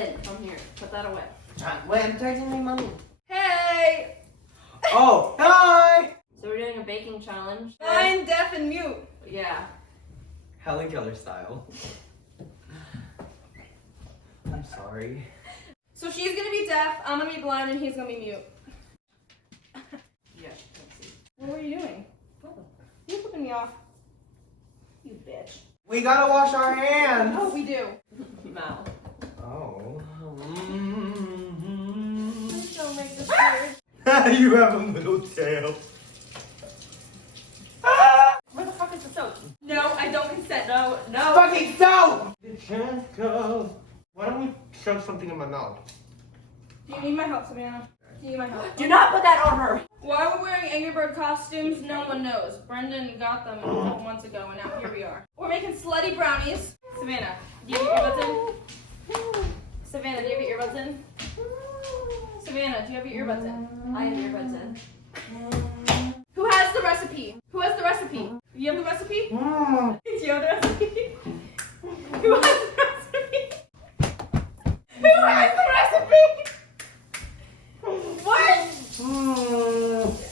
in from here. Put that away. Wait, I'm texting my mommy. Hey! Oh, hi! So we're doing a baking challenge. Blind, deaf, and mute. Yeah. Helen Keller style. I'm sorry. So she's gonna be deaf, I'm gonna be blind, and he's gonna be mute. Yeah. What were you doing? You're flipping me off. You bitch. We gotta wash our hands. Oh, we do. Mal. Oh. Please don't make this weird. You have a little tail. Where the fuck is the soap? No, I don't consent. No, no. Fucking soap! Why don't we shove something in my mouth? Do you need my help, Savannah? Do you need my help? Do not put that on her. Why we're wearing Angry Bird costumes, no one knows. Brendan got them a couple months ago, and now here we are. We're making slutty brownies. Savannah, do you have your earbuds in? Savannah, do you have your earbuds in? Savannah, do you have your earbuds in? I have earbuds in. Who has the recipe? Who has the recipe? You have the recipe? Do you have the recipe? Who has the recipe? Who has the recipe? What?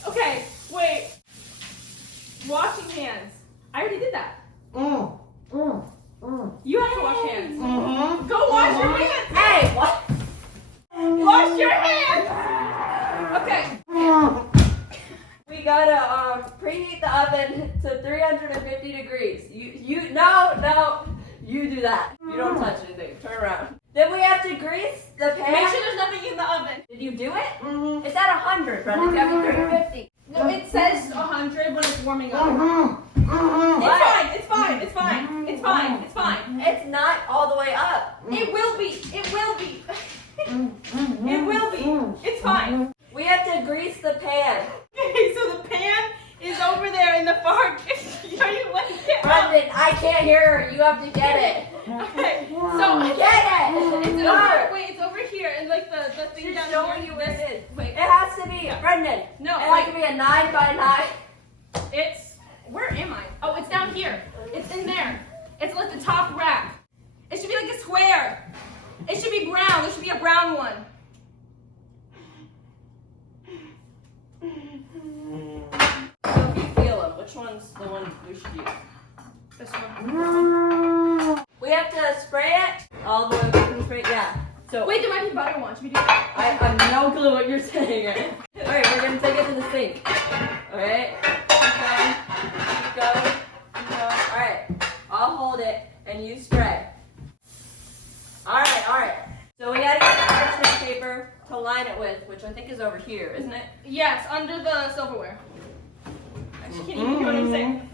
Okay, wait. Washing hands. I already did that. You have to wash hands. Go wash your hands. Hey, what? Wash your hands. Okay. We gotta preheat the oven to 350 degrees. No, you do that. You don't touch anything. Turn around. Then we have to grease the pan. Make sure there's nothing in the oven. Did you do it? It's at 100, Brendan. You have to 350. No, it says 100 when it's warming up. It's fine. It's fine. It's fine. It's fine. It's not all the way up. It will be. It will be. It will be. It's fine. We have to grease the pan. Okay, so the pan is over there in the far. Are you letting it out? Brendan, I can't hear her. You have to get it. Okay, so Get it. it's over. Wait, it's over here, and like the thing She's down showing here. you where it is. Wait, It has to be, Brendan. No, it has to be a 9 by 9. it's. Where am I? Oh, it's down here. It's in there. It's like the top rack. It should be like a square. It should be brown. There should be a brown one. So if you feel them, which one's the one we should use? This one. We have to spray it all the way. We can spray it. Yeah. So Wait, there might be butter one. Should we do that? I have no clue what you're saying. Right? All right, we're gonna take it to the sink. All right. Keep going. All right. I'll hold it and you spray. All right. So we gotta get the parchment paper to line it with, which I think is over here, isn't it? Yes, under the silverware. Actually, can't even hear what I'm saying.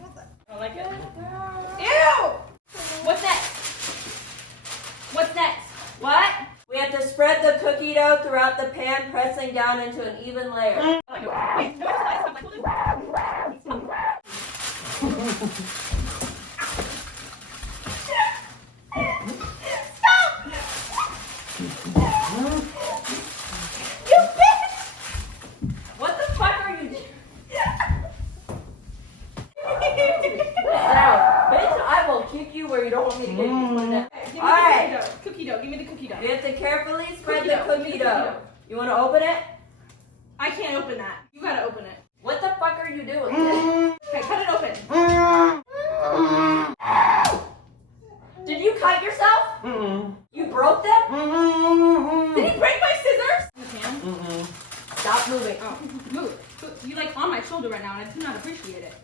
I don't like it. Ew! What's next? What's next? What? We have to spread the cookie dough throughout the pan, pressing down into an even layer. Wait, no, What the fuck are you doing? Down. Bitch, I will kick you where you don't want me to kick you. Put it down. Give me All right. the cookie dough. Give me the cookie dough. We have to carefully spread Cookie the dough. Give me cookie the cookie dough. dough. You want to open it? I can't open that. You gotta open it. What the fuck are you doing? Okay, cut it open. Did you cut yourself? You broke them? Did he break my scissors? You can. Stop moving. Oh, move. You like on my shoulder right now, and I do not appreciate it.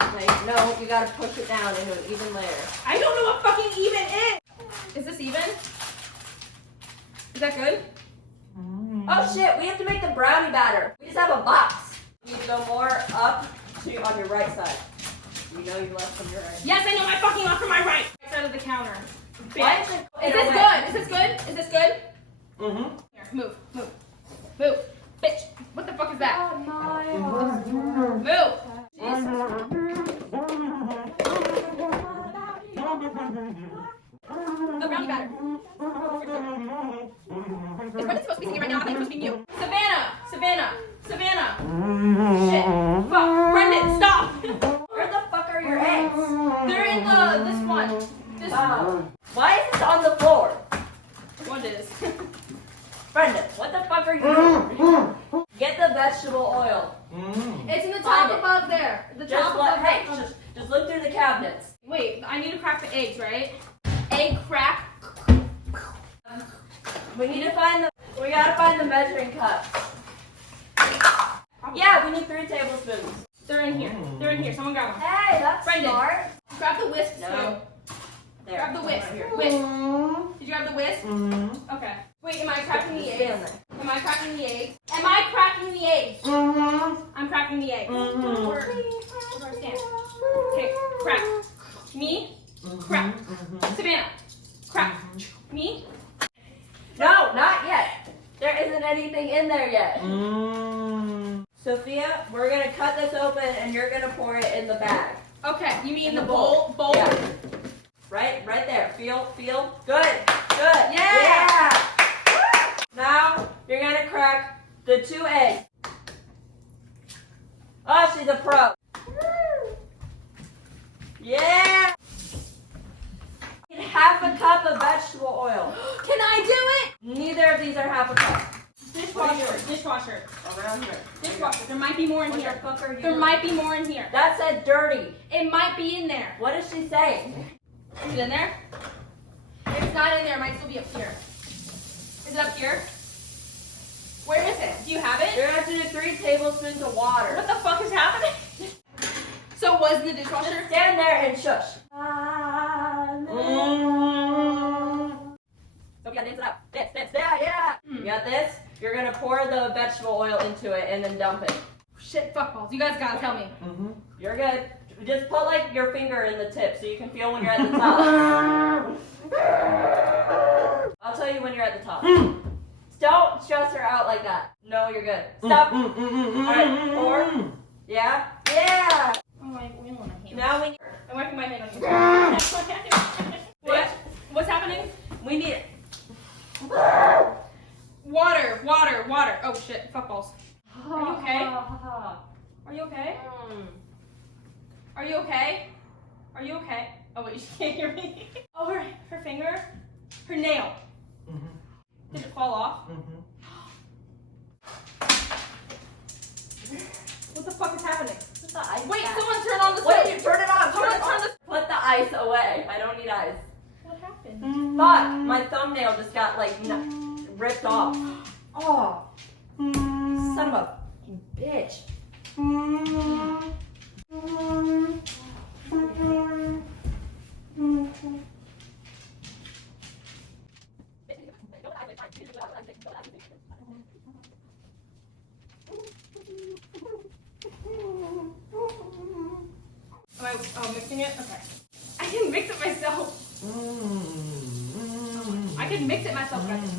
Like, no, you gotta push it down into an even layer. I don't know what fucking even is. Is this even? Is that good? Oh shit, we have to make the brownie batter. We just have a box. You need to go more up to on your right side. You know you left from your right. Yes, I know my fucking left from my right. Right side of the counter. Why Bitch. is it Is this good? Is this good? Is this good? Here, move. Move. Bitch. What the fuck is that? Move. The brownie batter. Is Brendan supposed to be singing right now? I think he's supposed to be mute. Savannah. Shit. Fuck. Brendan, stop. Where the fuck are your eggs? They're in this one. This one. Why is this on the floor? sound is. Brendan, what the fuck are you doing? Get the vegetable oil. It's in the top Find it. above there. The Just top let, above hey, there. just look through the cabinets. Wait, I need to crack the eggs, right? Egg crack. We gotta find the measuring cups. Yeah, we need 3 tablespoons. They're in here. They're in here. Someone grab them. Hey, that's Brendan. smart. Grab the whisk No. too. There. Grab the whisk. Right here. Whisk. Did you grab the whisk? Okay. Wait, am I cracking the Stay on eggs? there. Am I cracking the eggs? Am I cracking the eggs? I'm cracking the eggs. Where do I stand? Okay, crack. Me? Crack. Savannah. Crack. Me? No, not yet. There isn't anything in there yet. Sophia, we're gonna cut this open and you're gonna pour it in the bag. Okay, you mean In the the bowl? Bowl? Yeah. Right there. Feel. Good. Yeah. Woo! Now you're gonna crack the 2 eggs. Oh, she's a pro. Yeah. Half a cup of vegetable oil. Can I do Neither of these are half a cup. it? Dishwasher. Dishwasher. Around here. Dishwasher. There might be more in What the here. fuck are you There doing? might be more in here. That said dirty. It might be in there. What is she saying? Is it in there? If it's not in there, it might still be up here. Is it up here? Where is it? Do you have it? You're gonna have to do 3 tablespoons of water. What the fuck is happening? So it was in the Just dishwasher? stand there and shush. So yeah, dance it out. Dance, yeah. You got this? You're gonna pour the vegetable oil into it and then dump it. Shit, fuck balls. You guys gotta tell me. You're good. Just put like your finger in the tip so you can feel when you're at the top. I'll tell you when you're at the top. Don't stress her out like that. No, you're good. Stop. Alright, pour. Yeah? Yeah! Oh my, we don't want to Now we need. I'm wiping my hand on you. What? What's happening? We need it. Water. Oh shit, fuck balls. Are you okay? Are you okay? Are you okay? Are you okay? Oh wait, she can't hear me. Oh, her finger? Her nail. Did it fall off? What the fuck is happening? Put the ice Wait, back. someone turn on the What? stove. You turn it on. Someone Turn turn it on. Put the ice away. I don't need ice. What happened? Fuck, my thumbnail just got like ripped off. Oh, son of a bitch. Am I mixing it? Okay. I can mix it myself. I can mix it myself, guys.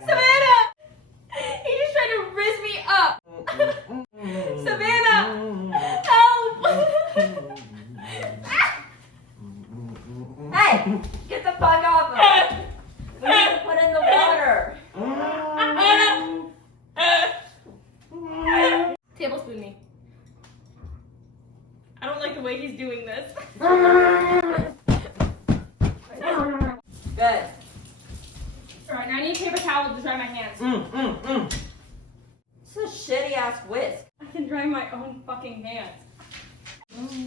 Savannah! He just tried to rizz me up. Savannah! Help! Hey, get the fuck off of it. We need to put in the water. Tablespoon me. I don't like the way he's doing this. Good. Alright, now I need a paper towel to dry my hands. This is a shitty ass whisk. I can dry my own fucking hands.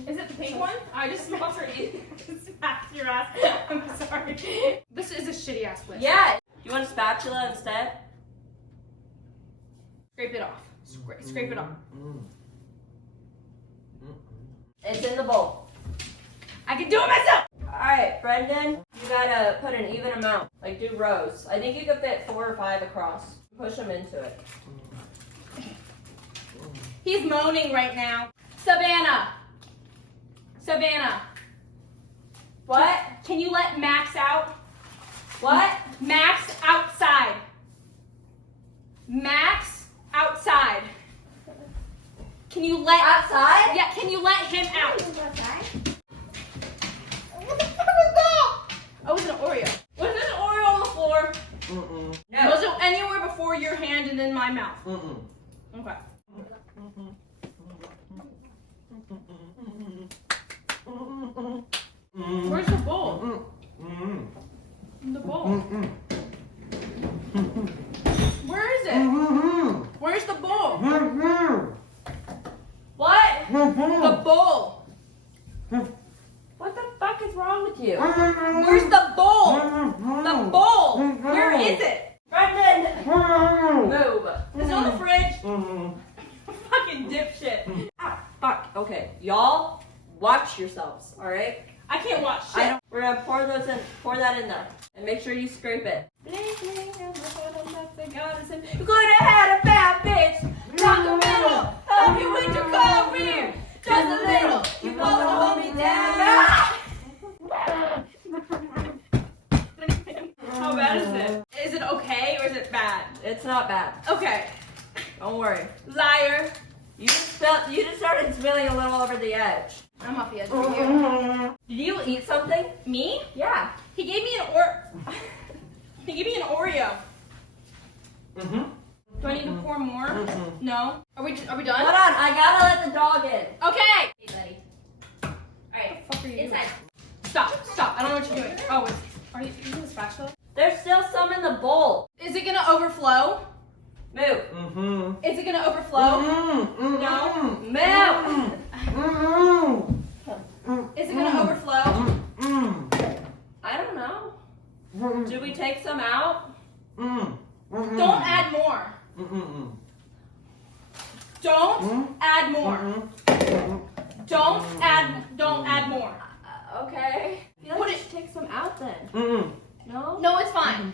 Is it the pink one? I just smacked your ass. I'm sorry. This is a shitty ass whisk. Yeah. You want a spatula instead? Scrape it off. Scrape it off. It's in the bowl. I can do it myself! Alright, Brendan, you gotta put an even amount. Like do rows. I think you could fit 4 or 5 across. Push them into it. He's moaning right now. Savannah! Savannah! What? Can you let Max out? What? Max outside. Max outside. Can you let Outside? Yeah, can you let him out? Outside? What the fuck was that? Oh, it was an Oreo. Was this an Oreo on the floor? No. Was it anywhere before your hand and in my mouth? Okay. What the fuck is wrong with you? Where's the bowl? The bowl. Where is it? Brendan! Move. It's on the fridge. Fucking dipshit. Ah, fuck. Okay, y'all, watch yourselves. All right. I can't watch shit. We're gonna pour that in there, and make sure you scrape it. You're gonna have a bad bitch. Rock a middle. Help you with your career. Just a little. You wanna hold me down. How bad is it? Is it okay or is it bad? It's not bad. Okay. Don't worry. Liar. You just started spilling a little over the edge. I'm off the edge for you. Did you eat something? Me? Yeah. He gave me an Oreo. Do I need to pour more? No. Are we done? Hold on, I gotta let the dog in. Okay. Hey, buddy. Alright, What the fuck are you inside. doing? Stop. I don't know what you're doing. Oh, are you using a spatula? There's still some in the bowl. Is it gonna overflow? Move. Is it gonna overflow? No. Move. Is it gonna overflow? I don't know. Should we take some out? Don't add more. Don't add more. Don't add more. Okay. I feel like we should take some out then. No? No, it's fine.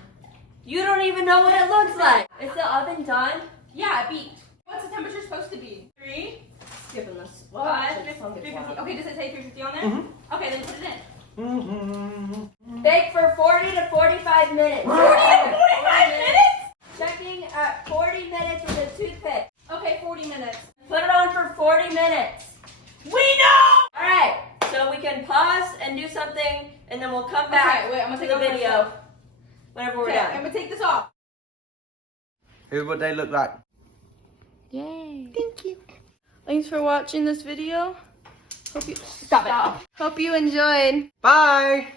You don't even know what it looks like. Is the oven done? Yeah, it beeped. What's the temperature supposed to be? 3, Skipping this. 5, 350. Okay, does it say 350 on there? Okay, then put it in. Bake for 40 to 45 minutes. 40 to 45 minutes? Checking at 40 minutes with a toothpick. Okay, 40 minutes. Put it on for 40 minutes. We know! Alright, so we can pause and do something, and then we'll come back Okay, wait, I'm gonna to take the off my video stuff. whenever we're Okay, done. I'm gonna take this off. Here's what they look like. Yay. Thank you. Thanks for watching this video. Hope you enjoyed. Bye.